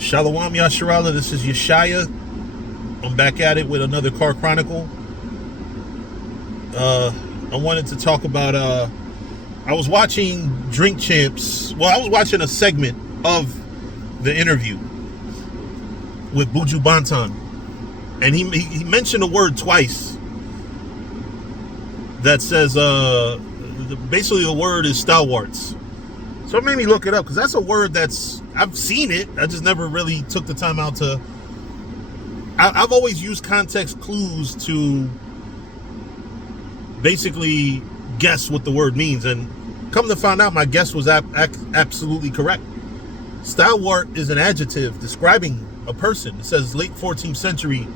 Shalom Yasharala, this is Yeshaya. I'm back at it with another Car Chronicle. I wanted to talk about, I was watching Drink Champs. Well, I was watching a segment of the interview with Buju Banton. And he mentioned a word twice that says, basically the word is Stalwarts. So it made me look it up because that's a word I've seen it. I just never really took the time out to. I've always used context clues to basically guess what the word means. And come to find out, my guess was absolutely correct. Stalwart is an adjective describing a person. It says late 14th century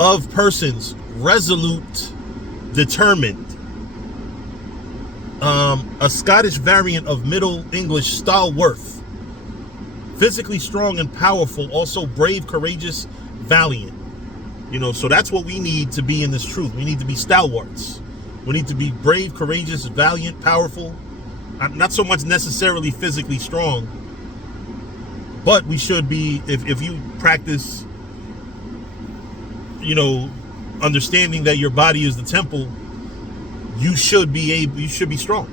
of persons, resolute, determined. A Scottish variant of Middle English stalwart, physically strong and powerful, also brave, courageous, valiant. So that's what we need to be in this truth. We need to be stalwarts. We need to be brave, courageous, valiant, powerful. Not so much necessarily physically strong, but we should be, if you practice, understanding that your body is the temple, you should be strong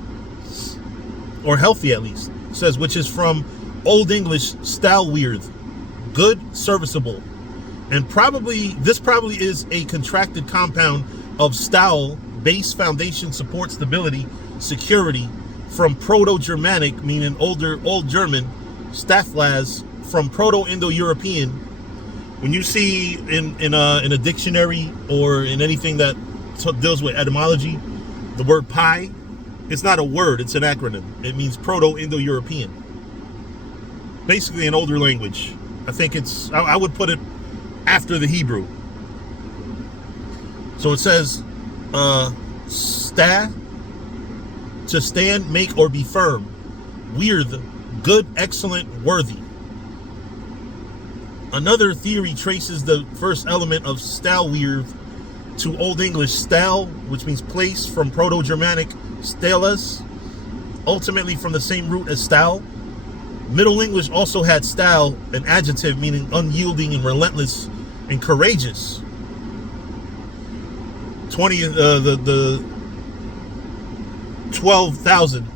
or healthy, at least. It says, which is from Old English stalwyrth, good, serviceable, and this probably is a contracted compound of stal, base, foundation, support, stability, security, from Proto-Germanic, meaning Old German, Stathlas, from Proto-Indo-European. When you see in a dictionary or in anything that deals with etymology, the word pi, it's not a word, it's an acronym. It means Proto-Indo-European. Basically an older language. I think I would put it after the Hebrew. So it says, sta, to stand, make, or be firm. Weird, good, excellent, worthy. Another theory traces the first element of stalwyrth to Old English stal, which means place, from Proto-Germanic stalas, ultimately from the same root as stal. Middle English also had stal, an adjective meaning unyielding and relentless and courageous. The 12,000,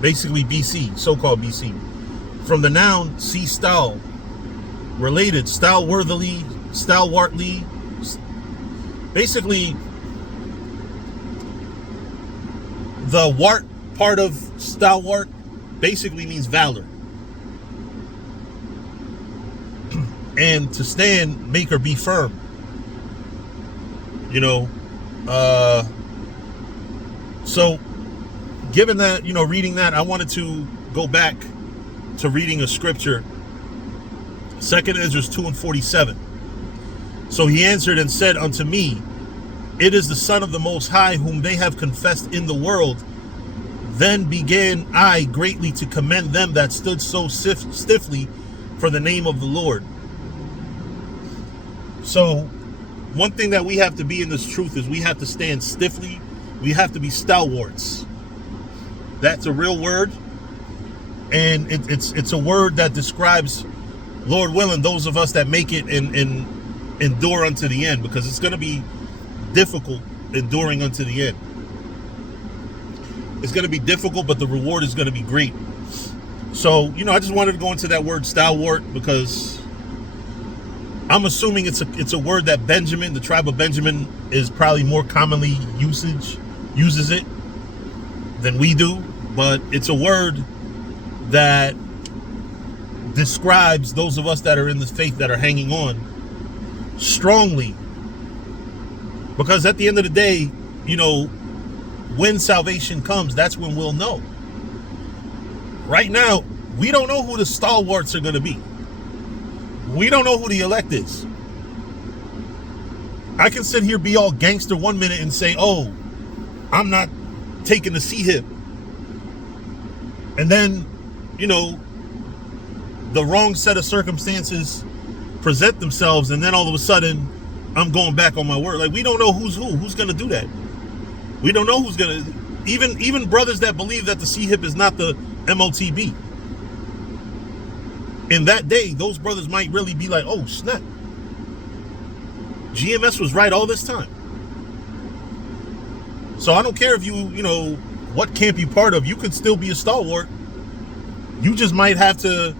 basically BC, so-called BC. From the noun see stal, related, stalworthily, stalwartly. Basically, the wart part of stalwart basically means valor. And to stand, make, or be firm. So given that, reading that, I wanted to go back to reading a scripture, 2nd Ezra 2:47. So he answered and said unto me, it is the Son of the Most High, whom they have confessed in the world. Then began I greatly to commend them that stood so stiffly for the name of the Lord. So one thing that we have to be in this truth is we have to stand stiffly. We have to be stalwarts. That's a real word. And it's a word that describes, Lord willing, those of us that make it and endure unto the end, because it's going to be difficult enduring unto the end. It's going to be difficult, but the reward is going to be great. So, I just wanted to go into that word stalwart because I'm assuming it's a word that Benjamin, the tribe of Benjamin, is probably more commonly uses it than we do, but it's a word that describes those of us that are in the faith that are hanging on strongly. Because at the end of the day, when salvation comes, that's when we'll know. Right now, we don't know who the stalwarts are going to be. We don't know who the elect is. I can sit here, be all gangster one minute and say, oh, I'm not taking the C-hip. And then, the wrong set of circumstances present themselves, and then all of a sudden, I'm going back on my word. Like, we don't know who's going to do that. We don't know who's going to, even brothers that believe that the C-hip is not the MOTB. in that day, those brothers might really be like, oh, snap. GMS was right all this time. So I don't care if what camp you part of, you can still be a stalwart. You just might have to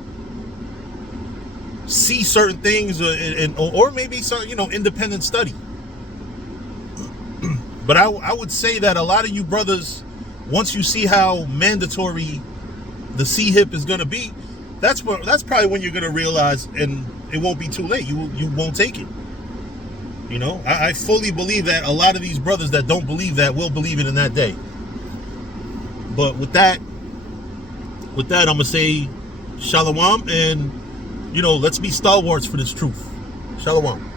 see certain things or maybe some, independent study. But I would say that a lot of you brothers, once you see how mandatory the C-hip is going to be, that's probably when you're going to realize, and it won't be too late. You won't take it. I fully believe that a lot of these brothers that don't believe that will believe it in that day. But with that, I'm going to say shalom, and, let's be stalwarts for this truth. Shalom.